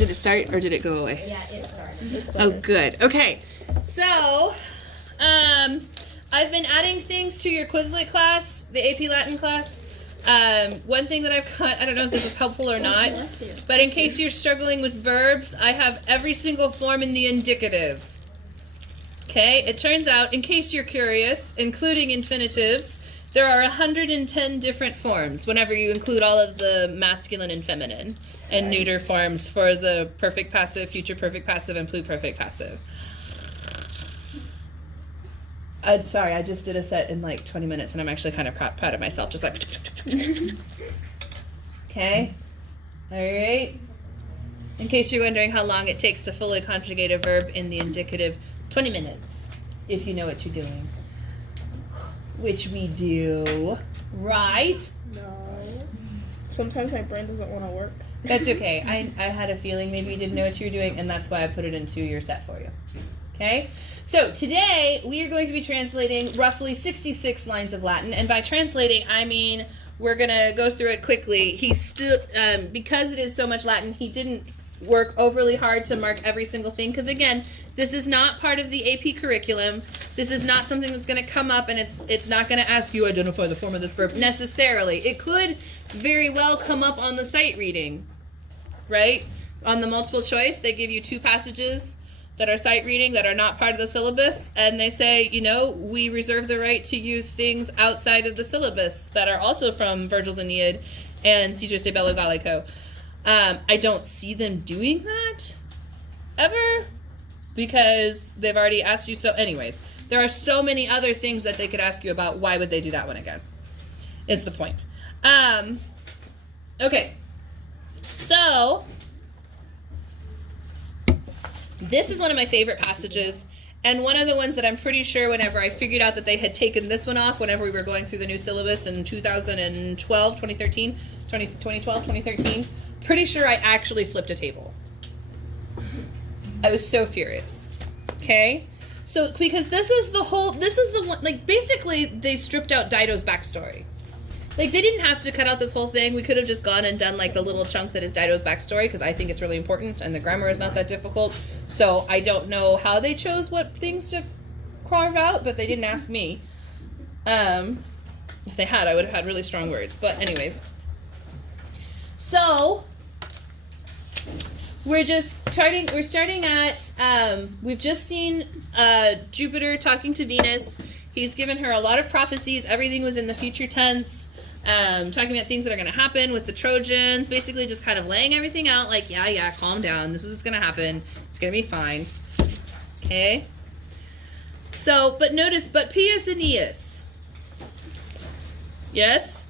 Did it start or did it go away? Yeah, it started. Oh, good. Okay. So, I've been adding things to your Quizlet class, the AP Latin class. One thing that I've got, I don't know if this is helpful or not, but in case you're struggling with verbs, I have every single form in the indicative. Okay, it turns out, in case you're curious, including infinitives, there are 110 different forms whenever you include all of the masculine and feminine and neuter forms for the perfect passive, future perfect passive, and pluperfect passive. Sorry, I just did a set in like 20 minutes and I'm actually kind of proud of myself. Just like, okay, all right. In case you're wondering how long it takes to fully conjugate a verb in the indicative, 20 minutes, if you know what you're doing. Which we do, right? No. Sometimes my brain doesn't want to work. That's okay. I had a feeling maybe you didn't know what you were doing, and that's why I put it into your set for you. Okay? So today, we are going to be translating roughly 66 lines of Latin, and by translating, I mean we're going to go through it quickly. He still, because it is so much Latin, he didn't work overly hard to mark every single thing, because again, this is not part of the AP curriculum. This is not something that's going to come up, and it's not going to ask you identify the form of this verb necessarily. It could very well come up on the sight reading, right? On the multiple choice, they give you two passages that are sight reading that are not part of the syllabus, and they say, you know, we reserve the right to use things outside of the syllabus that are also from Virgil's Aeneid and Caesar's De Bello Gallico. I don't see them doing that ever because they've already asked you so. Anyways, there are so many other things that they could ask you about. Why would they do that one again? Is the point. Okay, so this is one of my favorite passages, and one of the ones that I'm pretty sure whenever I figured out that they had taken this one off whenever we were going through the new syllabus in 2012, 2013, pretty sure I actually flipped a table. I was so furious. Okay? So, because this is the one, like, basically, they stripped out Dido's backstory. Like, they didn't have to cut out this whole thing. We could have just gone and done, like, the little chunk that is Dido's backstory, because I think it's really important, and the grammar is not that difficult. So, I don't know how they chose what things to carve out, but they didn't ask me. If they had, I would have had really strong words. But anyways. So, we're starting at, we've just seen Jupiter talking to Venus. He's given her a lot of prophecies. Everything was in the future tense. Talking about things that are going to happen with the Trojans. Basically just kind of laying everything out like, yeah, calm down. This is what's going to happen. It's going to be fine. Okay? So, but notice, but Pius Aeneas. Yes?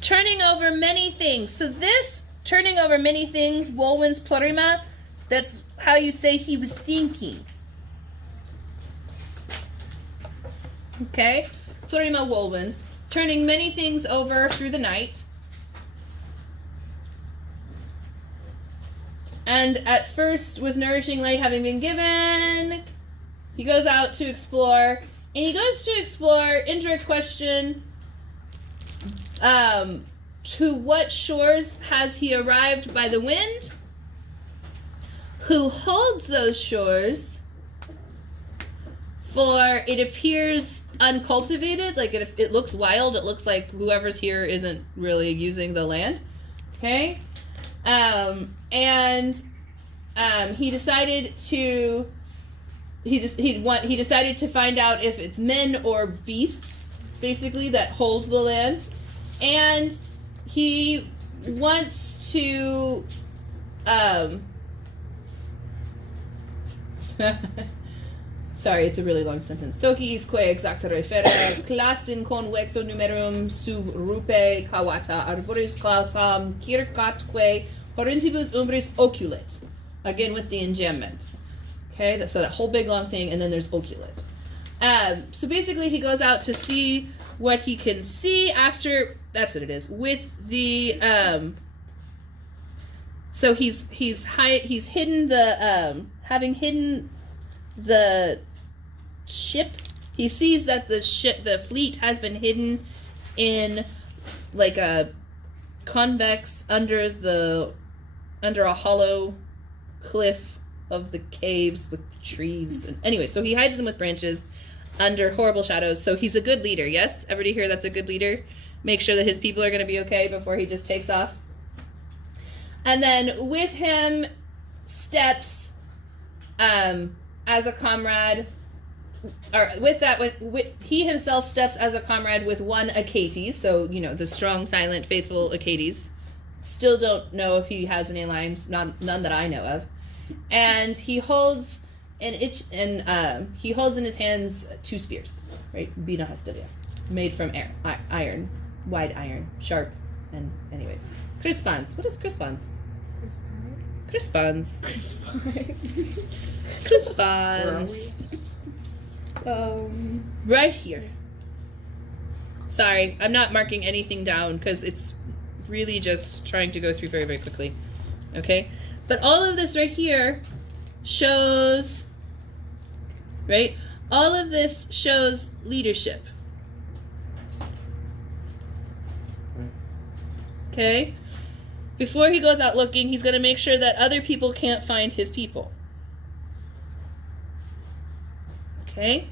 Turning over many things. So this turning over many things, Wolwin's plurima, that's how you say he was thinking. Okay? Plurima Wolwin's. Turning many things over through the night. And at first, with nourishing light having been given, he goes out to explore. And he goes to explore, indirect question, to what shores has he arrived by the wind? Who holds those shores? For it appears uncultivated, like it looks wild. It looks like whoever's here isn't really using the land. Okay? He decided to he decided to find out if it's men or beasts, basically, that hold the land. And he wants to sorry, it's a really long sentence. Socis que exacta refere classin convexo numerum sub rupe cavata arboris clausam circatque horrentibus umbris oculet. Again with the enjambment. Okay, so that whole big long thing, and then there's oculet. So basically he goes out to see what he can see after, that's what it is, with the, so he's hidden the, having hidden the ship, he sees that the fleet has been hidden in, like, a convex under the under a hollow cliff of the caves with trees. And anyway, so he hides them with branches under horrible shadows. So he's a good leader, yes? Everybody here that's a good leader? Make sure that his people are going to be okay before he just takes off. And then with him steps as a comrade, or with that, he himself steps as a comrade with one Achates, so, you know, the strong, silent, faithful Achates. Still don't know if he has any lines, none that I know of. And he holds in his hands 2 spears, right? Bina Hostilia, made from iron, wide iron, sharp, and anyways. Crispans. What is crispans? Crispans. Crispans. Right here. Sorry, I'm not marking anything down because it's really just trying to go through very, very quickly. Okay? But all of this right here shows, right? All of this shows leadership. Okay? Before he goes out looking, he's going to make sure that other people can't find his people. Okay?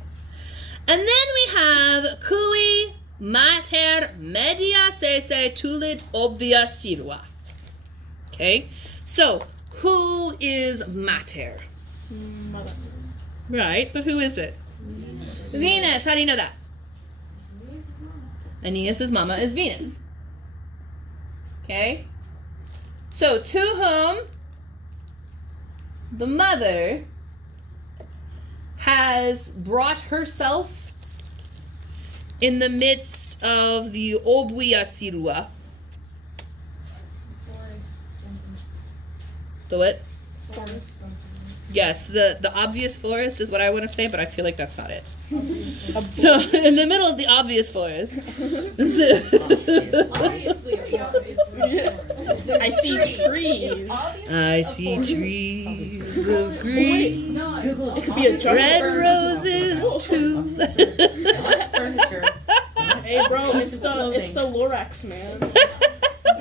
And then we have cui mater media sese tulit obvia sirua. Okay? So, who is mater? Mother. Right, but who is it? Venus. How do you know that? Aeneas' mama is Venus. Okay? So, to whom the mother has brought herself in the midst of the obvia sirua. The what? Yes, the obvious forest is what I want to say, but I feel like that's not it. So, in the middle of the obvious forest. I see trees. I see trees of green. It could be a jungle. Red roses too. Furniture. Hey, bro, it's the Lorax, man.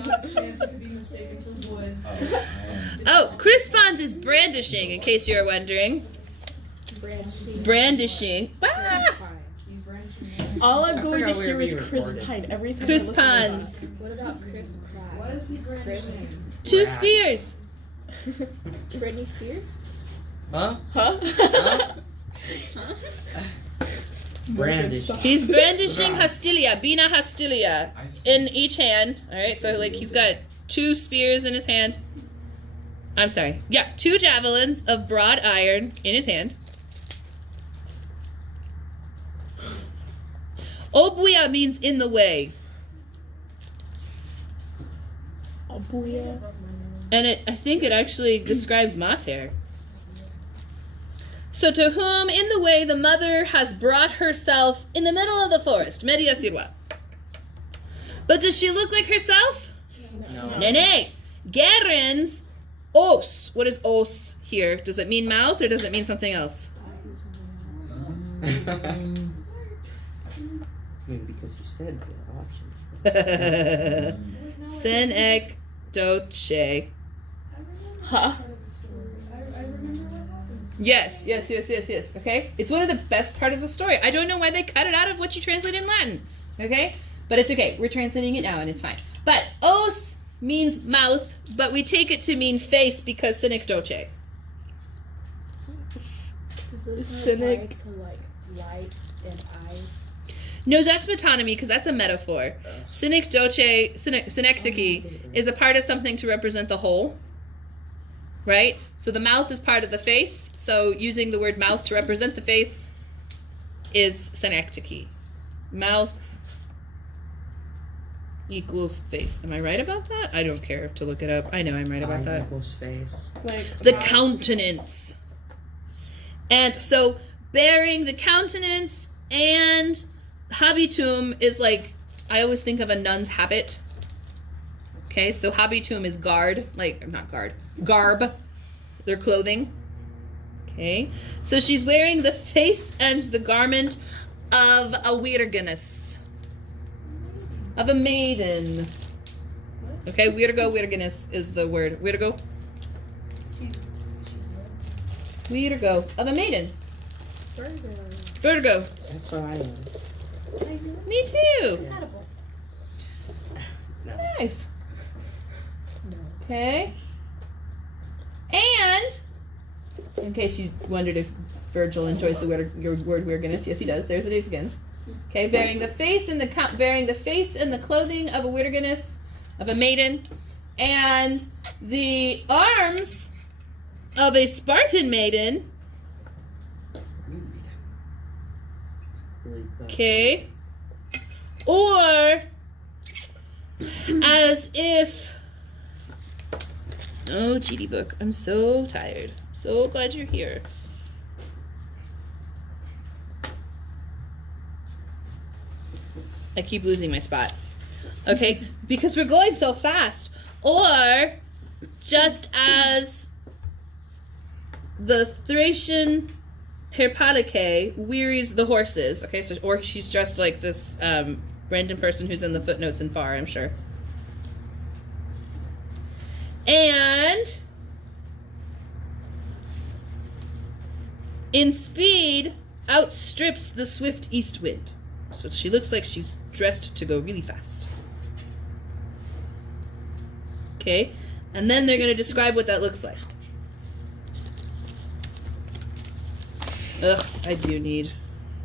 Not a chance it could be mistaken for woods. Oh, Crispans is brandishing, in case you're wondering. Brandishing. Ah! He's branching. All I'm going to forgot we were hear is being Chris recorded. Pine every time. Crispans. What about Chris Pratt? What is he branching? 2 Rats. spears. Britney Spears? Huh? Huh? Huh? Brandish. He's brandishing hostilia, bina hostilia, in each hand. All right, so like he's got 2 spears in his hand. I'm sorry. Yeah, 2 javelins of broad iron in his hand. Obwia means in the way. Abuya. And I think it actually describes mater. So to whom in the way the mother has brought herself in the middle of the forest. Media sirwa. But does she look like herself? No. Nene. Gerens os. What is os here? Does it mean mouth or does it mean something else? Maybe because you said the option. Senec doce. Huh? I remember what happened. Yes. Okay? It's one of the best parts of the story. I don't know why they cut it out of what you translate in Latin. Okay? But it's okay. We're translating it now and it's fine. But os means mouth, but we take it to mean face because senec doce. Does this Cynic. apply to like light and eyes? No, that's metonymy because that's a metaphor. Senec doce, synecdoche is a part of something to represent the whole. Right? So the mouth is part of the face. So using the word mouth to represent the face is synecdoche. Mouth equals face. Am I right about that? I don't care to look it up. I know I'm right about that. Equals face. Like The countenance. And so bearing the countenance and habitum is like, I always think of a nun's habit. Okay, so habitum is guard, like, not guard, garb, their clothing. Okay, so she's wearing the face and the garment of a virginess, of a maiden. Okay, virgo, virginess is the word. Virgo, Virgo. Of a maiden. Virgo. Virgo. That's what I am. Me too. Compatible. No. Nice. No. Okay. And, in case you wondered if Virgil enjoys the your word weirdness, yes he does. There's it is again. Okay, bearing the face and the clothing of a weirdness, of a maiden, and the arms of a Spartan maiden. Really bad. Okay. Or as if. Oh, GD book. I'm so tired. So glad you're here. I keep losing my spot. Okay, because we're going so fast. Or just as the Thracian Herpalike wearies the horses. Okay, so or she's dressed like this random person who's in the footnotes in Far, I'm sure. And in speed outstrips the swift east wind. So she looks like she's dressed to go really fast. Okay, and then they're going to describe what that looks like. Ugh, I do need.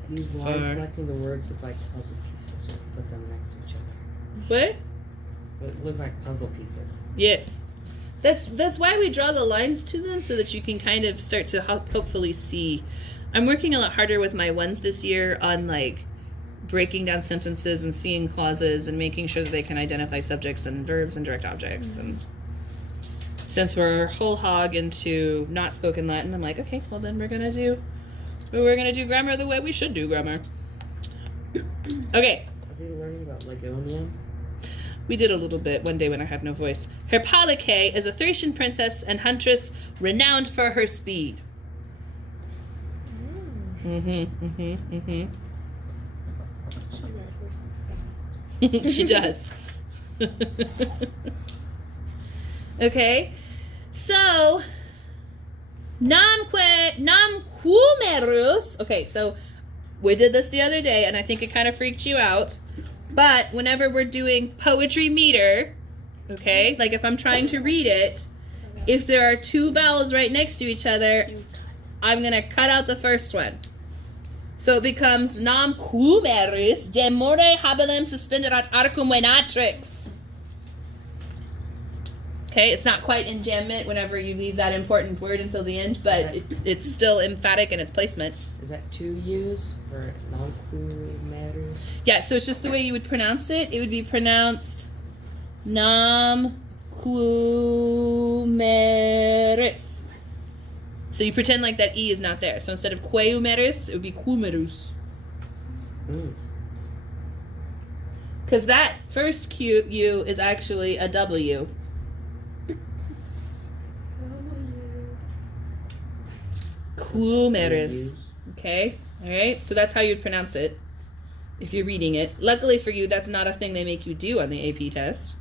These lines Far. connecting the words look like puzzle pieces when you put them next to each other. What? But look like puzzle pieces. Yes. That's why we draw the lines to them, so that you can kind of start to hopefully see. I'm working a lot harder with my ones this year on like breaking down sentences and seeing clauses and making sure that they can identify subjects and verbs and direct objects. And since we're whole hog into not spoken Latin, I'm like, okay, well then we're gonna do grammar the way we should do grammar. Okay. Are they learning about Lagonia? We did a little bit one day when I had no voice. Herpalike is a Thracian princess and huntress renowned for her speed. Mm-hmm. She ride horses fast. She does. Okay. So, nam cumerus. Okay, so we did this the other day, and I think it kind of freaked you out. But whenever we're doing poetry meter, okay, like if I'm trying to read it, if there are two vowels right next to each other, I'm going to cut out the first one. So it becomes nam cumerus demore habilem suspenderat arcum venatrix. Okay, it's not quite enjambment whenever you leave that important word until the end, but it's still emphatic in its placement. Is that two U's for non-matters? Yeah, so it's just the way you would pronounce it. It would be pronounced nam cumerus. So you pretend like that E is not there. So instead of queumerus, it would be cumerus. Because that first U is actually a W. Cumerus. Okay? Alright? So that's how you'd pronounce it if you're reading it. Luckily for you, that's not a thing they make you do on the AP test.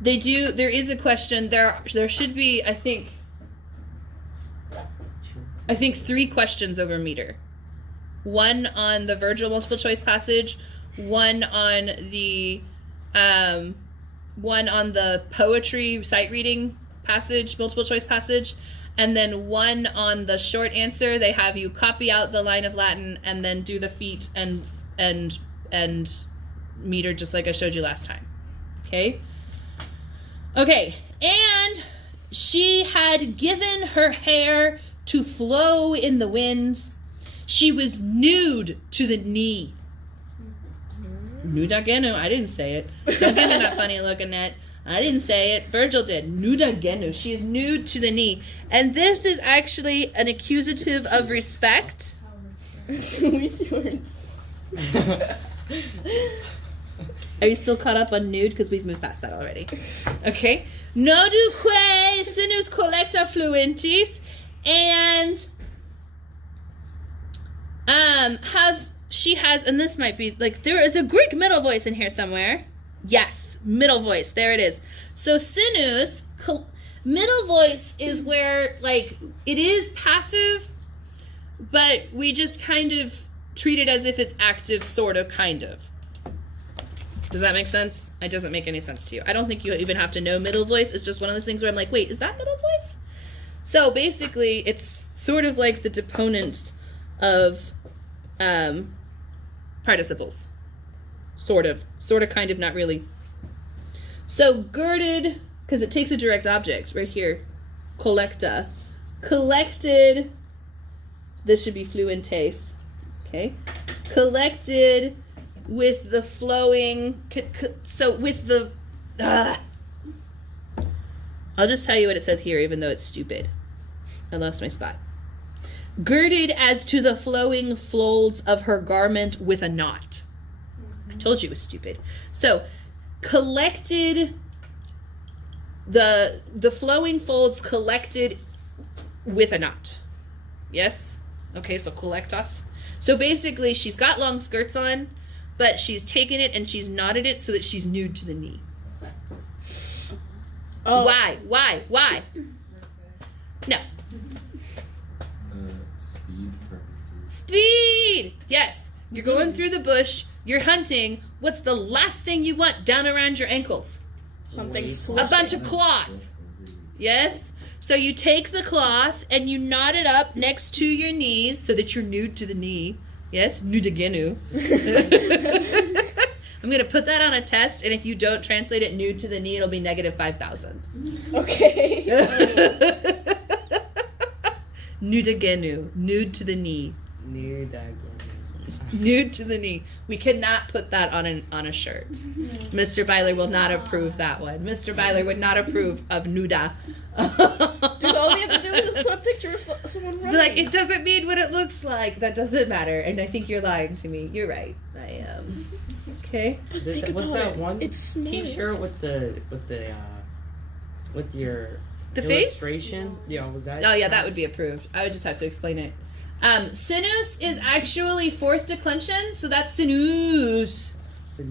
There is a question, there should be, I think 3 questions over meter. One on the Virgil multiple choice passage, one on the poetry sight reading passage, multiple choice passage, and then one on the short answer. They have you copy out the line of Latin and then do the feet and meter just like I showed you last time. Okay? Okay, and she had given her hair to flow in the winds. She was nude to the knee. Nudagenu, I didn't say it. Don't give me that funny look, Annette. I didn't say it. Virgil did. Nudagenu. She is nude to the knee. And this is actually an accusative of respect. Are you still caught up on nude? Because we've moved past that already. Okay. Noduque sinus collecta fluentis. And she has, and this might be, like, there is a Greek middle voice in here somewhere. Yes, middle voice. There it is. So sinus, Middle voice is where, like, it is passive, but we just kind of treat it as if it's active, sort of, kind of. Does that make sense? It doesn't make any sense to you. I don't think you even have to know middle voice. It's just one of those things where I'm like, wait, is that middle voice? So basically, it's sort of like the deponent of participles. Sort of, kind of, not really. So girded, because it takes a direct object right here. Collecta. Collected. This should be fluentes. Okay. Collected with the flowing. So with the. I'll just tell you what it says here, even though it's stupid. I lost my spot. Girded as to the flowing folds of her garment with a knot. I told you it was stupid. So, collected, the flowing folds collected with a knot. Yes? Okay, so collectas. So basically, she's got long skirts on, but she's taken it and she's knotted it so that she's nude to the knee. Oh. Why? No. Speed purposes. Speed! Yes. You're going through the bush. You're hunting. What's the last thing you want down around your ankles? Something Wait. swishy. A bunch of cloth. Yes? So you take the cloth and you knot it up next to your knees so that you're nude to the knee. Yes? Nudagenu. I'm going to put that on a test, and if you don't translate it nude to the knee, it'll be negative 5,000. Okay. Nudagenu. Nude to the knee. Near that. Nude to the knee. We cannot put that on a shirt. Mr. Byler will not approve that one. Mr. Byler would not approve of nuda. Dude, all we have to do is put a picture of someone running. Like, it doesn't mean what it looks like. That doesn't matter. And I think you're lying to me. You're right. I am. Okay. Think Was about that it. one It's smooth. T-shirt with your The face? illustration? Yeah, was that? Oh, yeah, that would be approved. I would just have to explain it. Sinus is actually fourth declension, so that's sinus.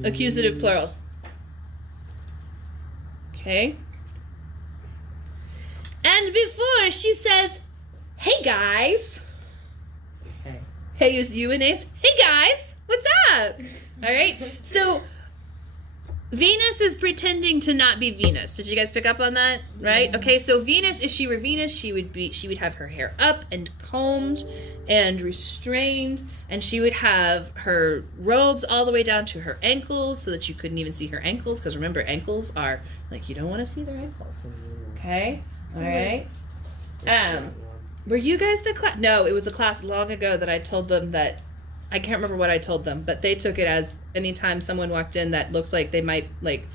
Accusative plural. Okay. And before she says, hey guys. Hey. Hey is you and Ace. Hey guys, what's up? All right. So Venus is pretending to not be Venus. Did you guys pick up on that? Right? Okay, so Venus, if she were Venus, she would have her hair up and combed and restrained, and she would have her robes all the way down to her ankles so that you couldn't even see her ankles, because remember, ankles are like, you don't want to see their ankles. Okay? All right. Were you guys the class? No, it was a class long ago that I told them that, I can't remember what I told them, but they took it as anytime someone walked in that looked like they might, like,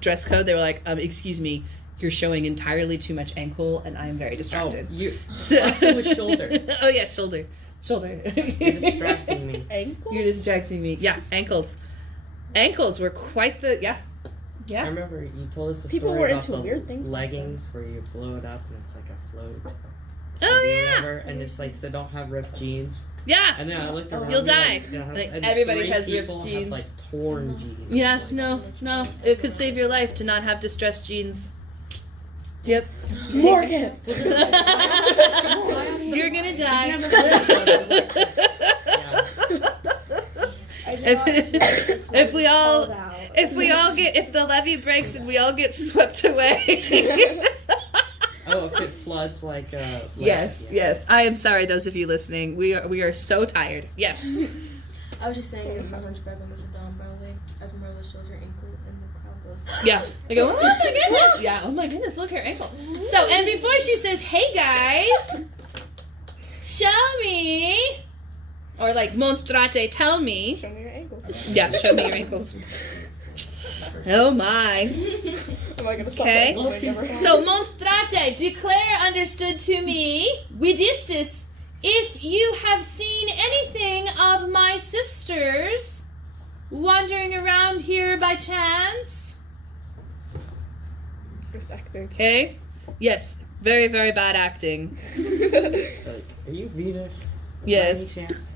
dress code, they were like, excuse me, you're showing entirely too much ankle, and I'm very distracted. Oh, you also with shoulder. Oh, yeah, shoulder. Shoulder. You're distracting me. Ankle? You're distracting me. Yeah, ankles. Ankles were quite the, yeah. I Yeah. remember you told us a People story were about into the weird things back leggings where you blow it up and it's like a float. Oh, Or yeah. whatever, and it's like, so don't have ripped jeans. Yeah. And then I looked around. You'll and, die. Like, Like, everybody 3 has ripped people jeans. Have, like, torn jeans. Yeah, no. It could save your life to not have distressed jeans. Yep. Morgan! You're gonna die. Yeah. If the levee breaks and we all get swept away. Oh, if it floods like Yes, yeah. yes. I am sorry, those of you listening. We are so tired. Yes. I was just saying, if my hunchback on Notre Dame, probably, as Marla shows her ankle, and the crowd goes, Yeah. They go, oh my goodness. Yeah, oh my goodness, look, her ankle. So, and before she says, hey guys, show me, or like, monstrate, tell me. Show me your ankles. Yeah, show me your ankles. Oh my. Am I gonna stop Okay. the ankle thing ever? So, monstrate, declare understood to me, vidistis, if you have seen anything of my sisters wandering around here by chance. Just acting. Okay? Yes. Very, very bad acting. Like, are you Venus? Yes. By any chance?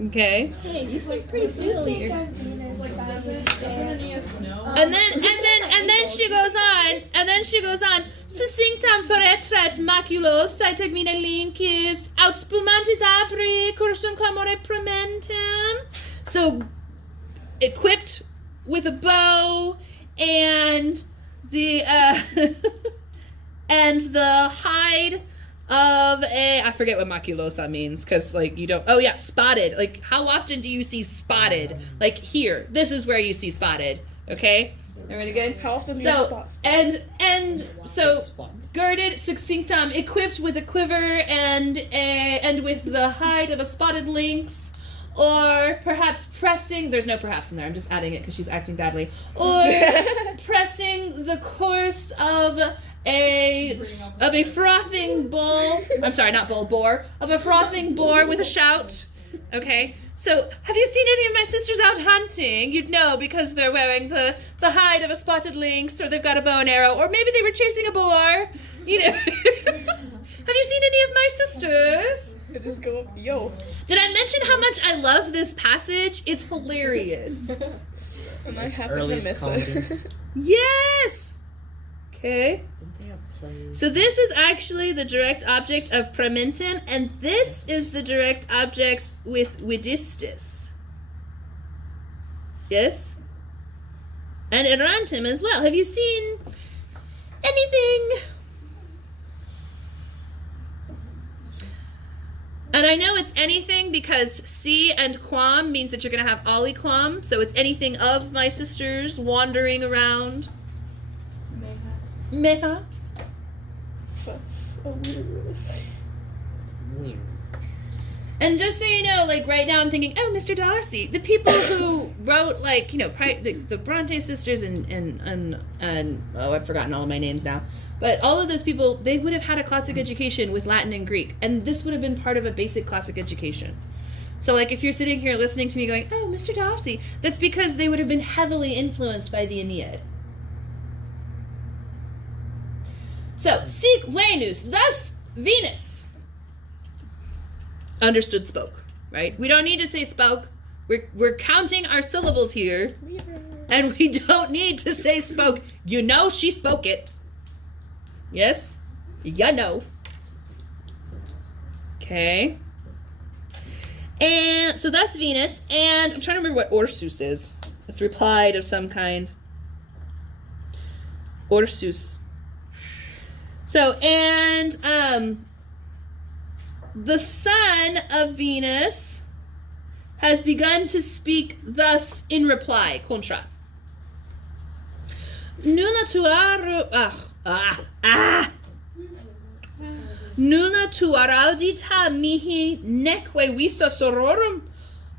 Okay. hey, you look pretty familiar. Like, doesn't Aeneas know? And then she goes on, so feretra et maculos, et tegmine linkis, aut spumantis abri, cursum clamore prementem. So, equipped with a bow and the and the hide of a, I forget what maculosa means, because like you don't, oh yeah, spotted. Like how often do you see spotted? Like here, this is where you see spotted. Okay, everybody good? How often do you So spot? and so Spot. girded succinctum, equipped with a quiver and with the hide of a spotted lynx, or perhaps pressing. There's no perhaps in there. I'm just adding it because she's acting badly. Or pressing the course of a frothing bull. I'm sorry, not bull, boar. Of a frothing boar with a shout. Okay. So, have you seen any of my sisters out hunting? You'd know because they're wearing the hide of a spotted lynx, or they've got a bow and arrow, or maybe they were chasing a boar. You know. Have you seen any of my sisters? I just go, yo. Did I mention how much I love this passage? It's hilarious. And I happen to Earliest miss comedies. it. Yes. Okay. Didn't they have plays? So this is actually the direct object of prementem, and this is the direct object with vidistis. Yes? And erantem as well. Have you seen anything? And I know it's anything because si and quam means that you're going to have aliquam, so it's anything of my sisters wandering around. Mayhaps. That's a weird way to say. Weird. And just so you know, like right now I'm thinking, oh, Mr. Darcy, the people who wrote like, you know, the Bronte sisters and oh, I've forgotten all of my names now. But all of those people, they would have had a classic education with Latin and Greek. And this would have been part of a basic classic education. So like if you're sitting here listening to me going, oh, Mr. Darcy, that's because they would have been heavily influenced by the Aeneid. So, sic Venus, thus Venus. Understood spoke, right? We don't need to say spoke. We're counting our syllables here. And we don't need to say spoke. You know she spoke it. Yes? You know. Okay. And so that's Venus. And I'm trying to remember what Ursus is. It's replied of some kind. Ursus. So, and the son of Venus has begun to speak thus in reply, contra. Nulla tuaro, nulla tuar audita mihi neque visa sororum,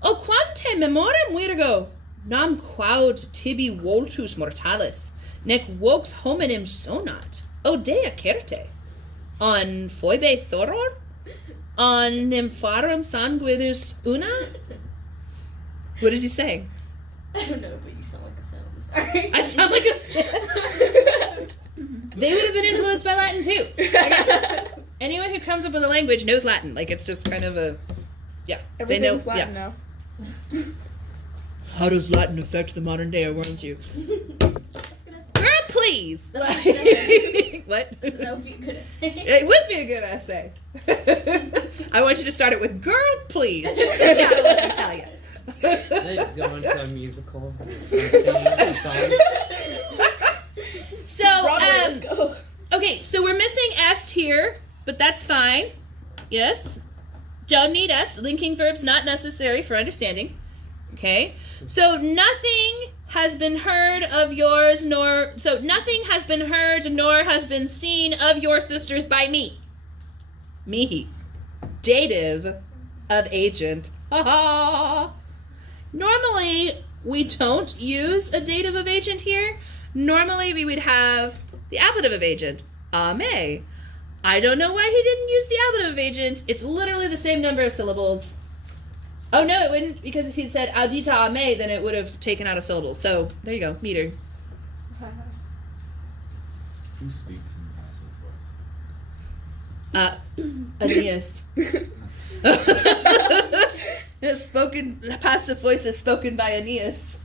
o quante memorem virgo, nam quaud tibi voltus mortalis, nec vox hominem sonat, o dea certe, on foibe soror, on nympharum sanguinus una? What is he saying? I don't know, but you sound like a sound. I'm sorry. I sound like a They would have been influenced by Latin too. Anyone who comes up with a language knows Latin. Like it's just kind of a, yeah. Everything's they know. Latin Yeah. now. How does Latin affect the modern day worldview? Girl, please. That would be What? That would be a good essay. It would be a good essay. I want you to start it with "Girl, please." Just sit down and let me tell you. They go into a musical. Sing a song. So, Broadway, let's go. okay, so we're missing est here, but that's fine. Yes. Don't need est. Linking verbs not necessary for understanding. Okay. So nothing has been heard of yours, nothing has been heard nor has been seen of your sisters by me. Me. Dative of agent. Ha ha. Normally, we don't use a dative of agent here. Normally, we would have the ablative of agent. Ame. I don't know why he didn't use the ablative of agent. It's literally the same number of syllables. Oh, no, it wouldn't, because if he'd said audita ame, then it would have taken out a syllable. So, there you go, meter. Who speaks in passive voice? Aeneas. Passive voice is spoken by Aeneas.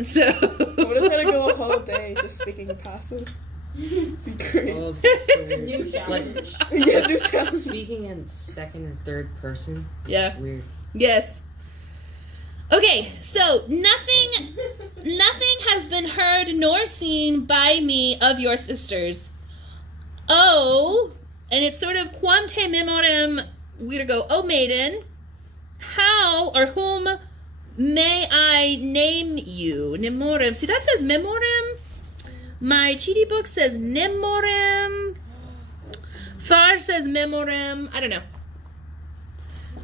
So. What if I gotta go a whole day just speaking passive? Great. Oh, that's so weird. New challenge. Yeah, new challenge. Speaking in second or third person. Yeah. It's weird. Yes. Okay, so nothing has been heard nor seen by me of your sisters. Oh, and it's sort of quam te memorem, we're go, oh maiden, how or whom may I name you? Memorem. See, that says memorem. My cheaty book says memorem. Far says memorem. I don't know.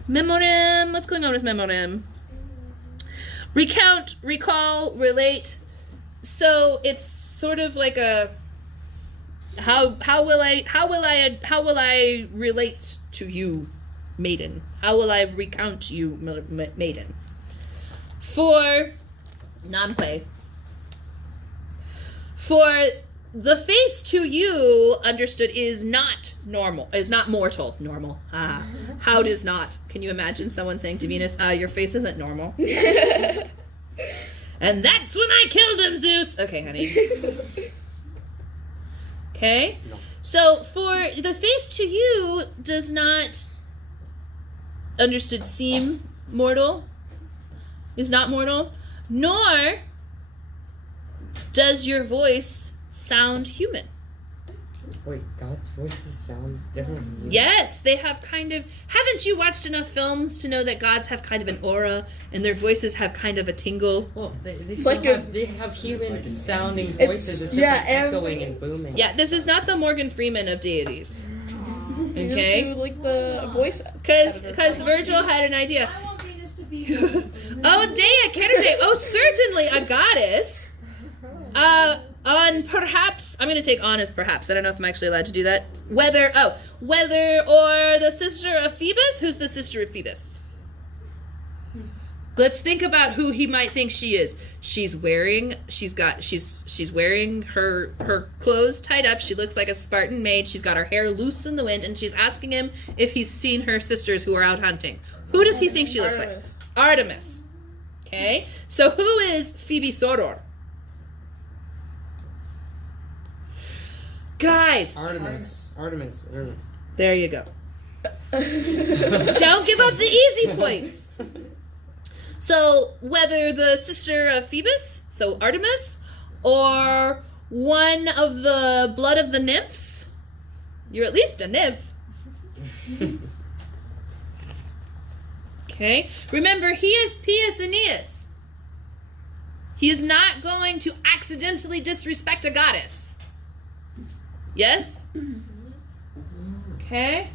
Memorem. What's going on with memorem? Recount, recall, relate. So it's sort of like a how will I relate to you, maiden? How will I recount you, maiden? For Namque. For the face to you, understood, is not normal. Is not mortal. Normal. How does not? Can you imagine someone saying to Venus, your face isn't normal? And that's when I killed him, Zeus. Okay, honey. Okay? No. So, for the face to you does not, understood, seem mortal. Is not mortal. Nor does your voice sound human. Wait, God's voices sounds different from you? Yes, they have kind of... Haven't you watched enough films to know that gods have kind of an aura and their voices have kind of a tingle? Well, they It's still like they have human sounding It's- voices. It's just yeah, like and- echoing and booming. Yeah, this is not the Morgan Freeman of deities. You Okay? just do, like the voice. Because Virgil had an idea. I want Venus to be good. Oh, Dea Canterday. Oh, certainly a goddess. On perhaps, I'm going to take on as perhaps. I don't know if I'm actually allowed to do that. Whether or the sister of Phoebus. Who's the sister of Phoebus? Let's think about who he might think she is. She's wearing her clothes tied up. She looks like a Spartan maid. She's got her hair loose in the wind, and she's asking him if he's seen her sisters who are out hunting. Who does he think she looks like? Artemis. Okay, so who is Phoebe Soror? Guys, Artemis. there you go. Don't give up the easy points. So whether the sister of Phoebus, so Artemis, or one of the blood of the nymphs, you're at least a nymph. Okay, remember he is Pius Aeneas. He is not going to accidentally disrespect a goddess. Yes? Okay.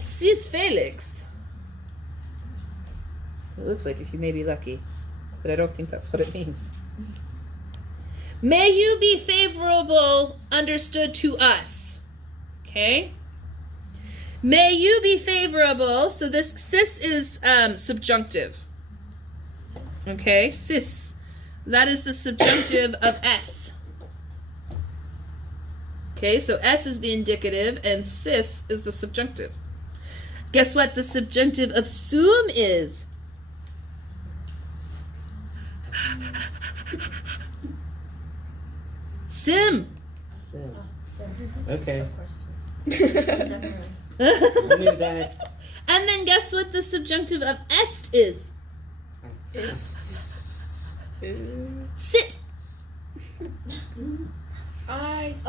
Cis Felix. It looks like if you may be lucky, but I don't think that's what it means. May you be favorable, understood, to us. Okay? May you be favorable. So this cis is subjunctive. Okay? Cis. That is the subjunctive of S. Okay, so S is the indicative and cis is the subjunctive. Guess what the subjunctive of sum is? Sim. Okay. Of course. And I knew that. then guess what the subjunctive of est is? Sit. I see.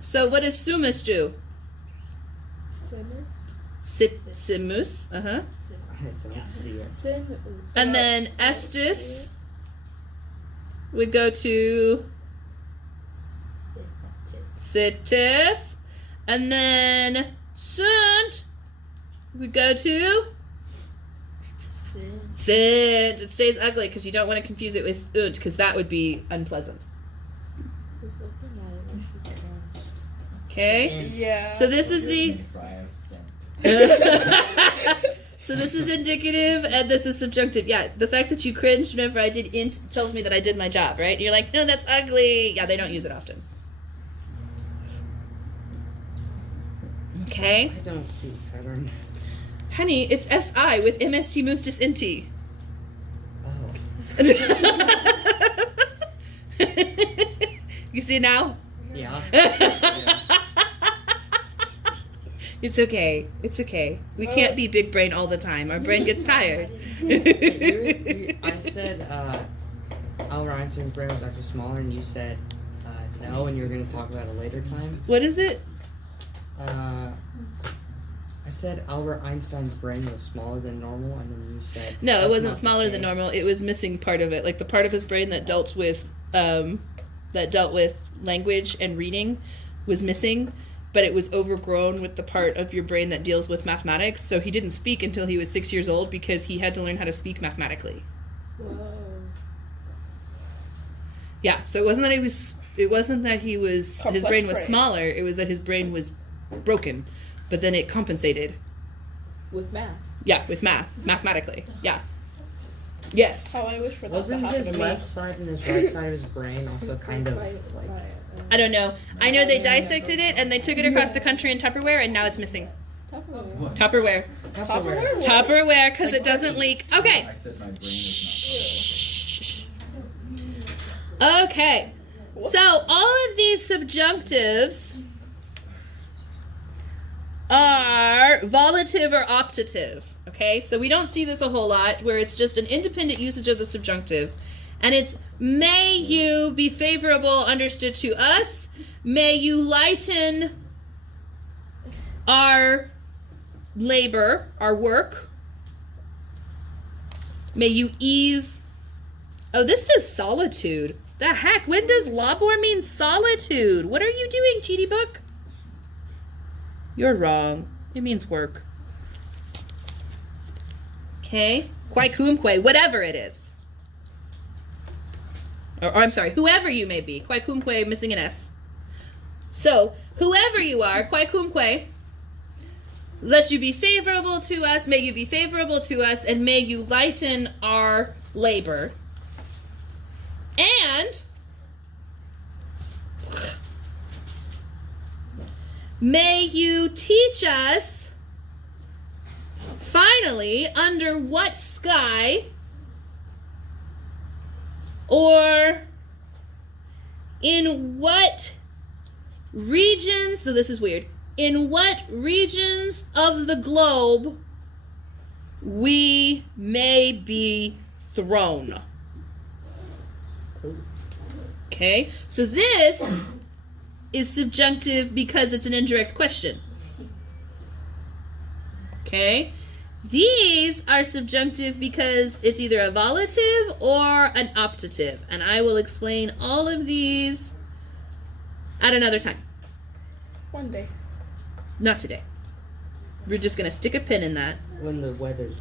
So what does sumus do? Simus. Simus. I don't see it. Simus. And then estis would go to situs. And then sunt would go to sit. It stays ugly because you don't want to confuse it with unt because that would be unpleasant. Okay? Yeah. So this is the... So this is indicative and this is subjunctive. Yeah, the fact that you cringed whenever I did int tells me that I did my job, right? And you're like, no, that's ugly. Yeah, they don't use it often. Okay? I don't see pattern. Honey, it's SI with MST Mustis Inti. Oh. You see now? Yeah. It's okay. It's okay. We can't be big brain all the time. Our brain gets tired. I said Albert Einstein's brain was actually smaller, and you said no, and you were going to talk about it later time. What is it? I said Albert Einstein's brain was smaller than normal, and then you said No, it that's wasn't not the smaller than case. normal. It was missing part of it, like the part of his brain that dealt with language and reading was missing, but it was overgrown with the part of your brain that deals with mathematics. So he didn't speak until he was 6 years old because he had to learn how to speak mathematically. Whoa. Yeah, so it wasn't that his Complex brain was brain. smaller, it was that his brain was broken, but then it compensated. With math. Yeah, with mathematically. Yeah. Yes. How I wish for that Wasn't to happen his to me. left side and his right side of his brain also kind of like? I don't know. I know they dissected it and they took it across the country in Tupperware and now it's missing. Tupperware. Tupperware. Tupperware. Tupperware, because it doesn't leak. Okay. I said my brain was Okay. So all of these subjunctives are volitive or optative. Okay, so we don't see this a whole lot where it's just an independent usage of the subjunctive. And it's may you be favorable understood to us. May you lighten our labor, our work. May you ease. Oh, this says solitude. The heck? When does labor mean solitude? What are you doing, Cheaty Book? You're wrong. It means work. Okay? Quaicumque, whatever it is. Or I'm sorry, whoever you may be. Quaicumque, missing an S. So, whoever you are, quaicumque, let you be favorable to us, may you be favorable to us, and may you lighten our labor. And may you teach us, finally, under what sky or in what regions, so this is weird, in what regions of the globe we may be thrown. Okay, so this is subjunctive because it's an indirect question. Okay, these are subjunctive because it's either a volitive or an optative, and I will explain all of these at another time. One day. Not today. We're just gonna stick a pin in that. when the weather's